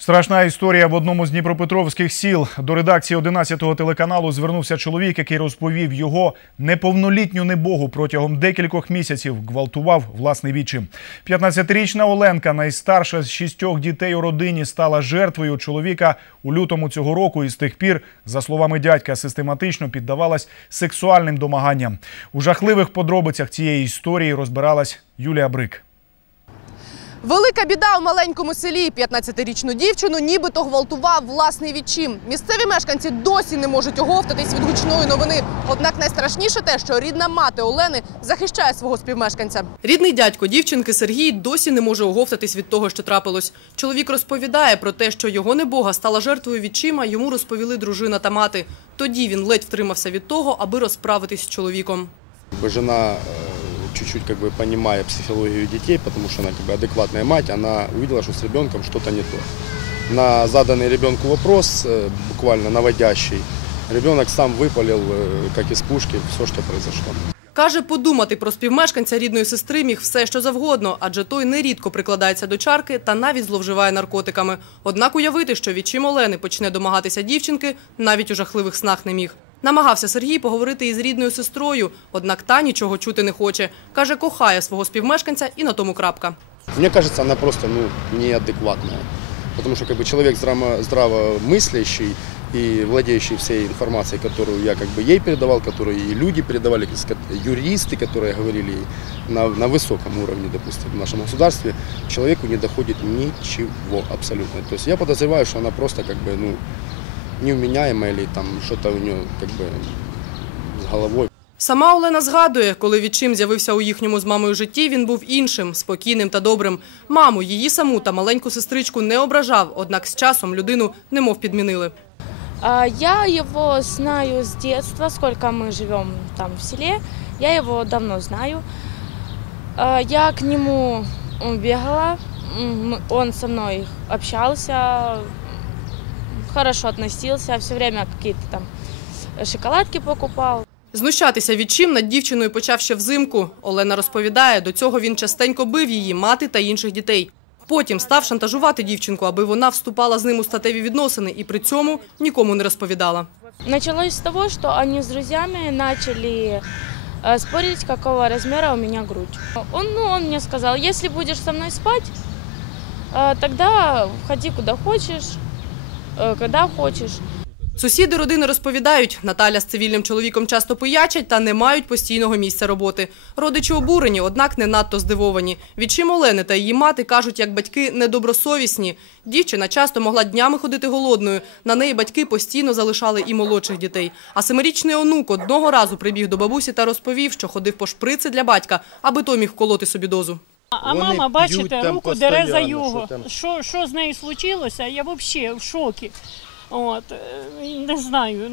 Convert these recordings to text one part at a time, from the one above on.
Страшна історія в одному з дніпропетровських сіл. До редакції 11-го телеканалу звернувся чоловік, який розповів його неповнолітню небогу протягом декількох місяців гвалтував власний вічим. 15-річна Оленка, найстарша з шістьох дітей у родині, стала жертвою чоловіка у лютому цього року. І з тих пір, за словами дядька, систематично піддавалась сексуальним домаганням. У жахливих подробицях цієї історії розбиралась Юлія Брик. Велика біда у маленькому селі. 15-річну дівчину нібито гвалтував власний відчим. Місцеві мешканці досі не можуть оговтатись від гучної новини. Однак найстрашніше те, що рідна мати Олени захищає свого співмешканця. Рідний дядько дівчинки Сергій досі не може оговтатись від того, що трапилось. Чоловік розповідає про те, що його небога стала жертвою відчима. Йому розповіли дружина та мати. Тоді він ледь втримався від того, аби розправитись з чоловіком. Жена чуть-чуть как бы понимая психологию детей, потому что она как бы адекватная мать, она увидела, что с ребенком что-то не то. На заданный ребенку вопрос, э, буквально наводящий, ребенок сам выпалил, э, как из пушки, все, что произошло. Каже, подумати про співмешканця рідної сестри міг все, що завгодно, адже той нерідко прикладається до чарки та навіть зловживає наркотиками. Однак уявити, що відчим Олени почне домагатися дівчинки, навіть у жахливих снах не міг. Намагався Сергій поговорити із рідною сестрою, однак та нічого чути не хоче. Каже, кохає свого співмешканця і на тому крапка. Мне кажется, она просто ну, неадекватная. Потому что как бы, человек здраво, здравомыслящий и владеющий всей информацией, которую я как бы, ей передавал, которую и люди передавали, с ко- юристы, которые говорили на, на высоком уровне, допустим, в нашем государстве, человеку не доходит ничего абсолютно. То есть я подозреваю, что она просто как бы, ну, неуменяемая или там что-то у нее как бы с головой. Сама Олена згадує, коли відчим з'явився у їхньому з мамою житті, він був іншим, спокійним та добрим. Маму, її саму та маленьку сестричку не ображав, однак з часом людину немов підмінили. Я его знаю с детства, сколько мы живем там в селе. Я его давно знаю. Я к нему м, он со мной общался, хорошо относился, все время какие-то там шоколадки покупал. Знущатися відчим над дівчиною почав ще взимку. Олена розповідає, до цього він частенько бив її, мати та інших дітей. Потім став шантажувати дівчинку, аби вона вступала з ним у статеві відносини і при цьому нікому не розповідала. Началось с того, что они с друзьями начали э, спорить, какого размера у меня грудь. Он, ну, он мне сказал, если будешь со мной спать, э, тогда ходи куда хочешь, э, когда хочешь. Сусіди родини розповідають, Наталя з цивільним чоловіком часто пиячать та не мають постійного місця роботи. Родичі обурені, однак не надто здивовані. Відчим Олени та її мати кажуть, як батьки недобросовісні. Дівчина часто могла днями ходити голодною. На неї батьки постійно залишали і молодших дітей. А семирічний онук одного разу прибіг до бабусі та розповів, що ходив по шприци для батька, аби той міг вколоти собі дозу. А Вони мама, бачите, там руку дере за постійно, його. що там. Що, що з нею случилося? Я взагалі в шокі. От, е, не знаю,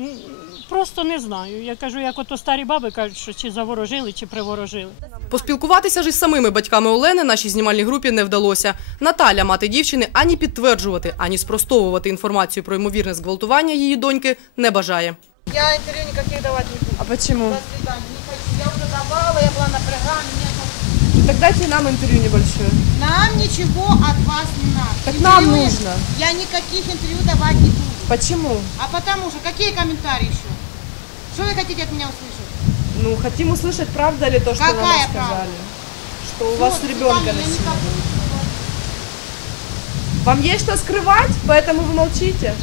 просто не знаю. Я кажу, як ото старі баби кажуть, що чи заворожили, чи приворожили. Поспілкуватися ж із самими батьками Олени нашій знімальній групі не вдалося. Наталя, мати дівчини, ані підтверджувати, ані спростовувати інформацію про ймовірне зґвалтування її доньки не бажає. Я интервью никаких давать не буду. А почему? До свидания. Не хочу. Я уже давала, я была напрягана. Мне Так дайте нам интервью небольшое. Нам ничего от вас не надо. Так нам Интервью нужно. Я никаких интервью давать не буду. Почему? А потому что, какие комментарии еще? Что вы хотите от меня услышать? Ну, хотим услышать, правда ли то, что Какая нам рассказали. правда? Что у Всё, вас ребенка буду. Вам есть что скрывать, поэтому вы молчите?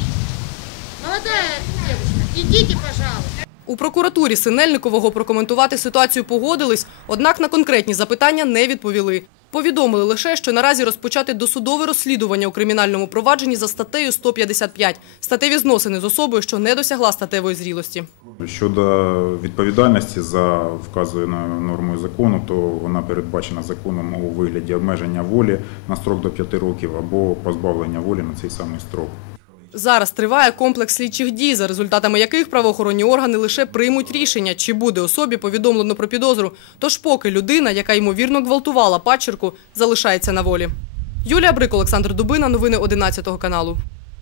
Молодая девушка, идите, пожалуйста. У прокуратурі Синельникового прокоментувати ситуацію погодились, однак на конкретні запитання не відповіли. Повідомили лише, що наразі розпочати досудове розслідування у кримінальному провадженні за статтею 155 – статеві зносини з особою, що не досягла статевої зрілості. Щодо відповідальності за вказаною нормою закону, то вона передбачена законом у вигляді обмеження волі на строк до 5 років або позбавлення волі на цей самий строк. Зараз триває комплекс слідчих дій, за результатами яких правоохоронні органи лише приймуть рішення, чи буде особі повідомлено про підозру. Тож поки людина, яка ймовірно гвалтувала пачерку, залишається на волі. Юлія Брик, Олександр Дубина. Новини 11 каналу.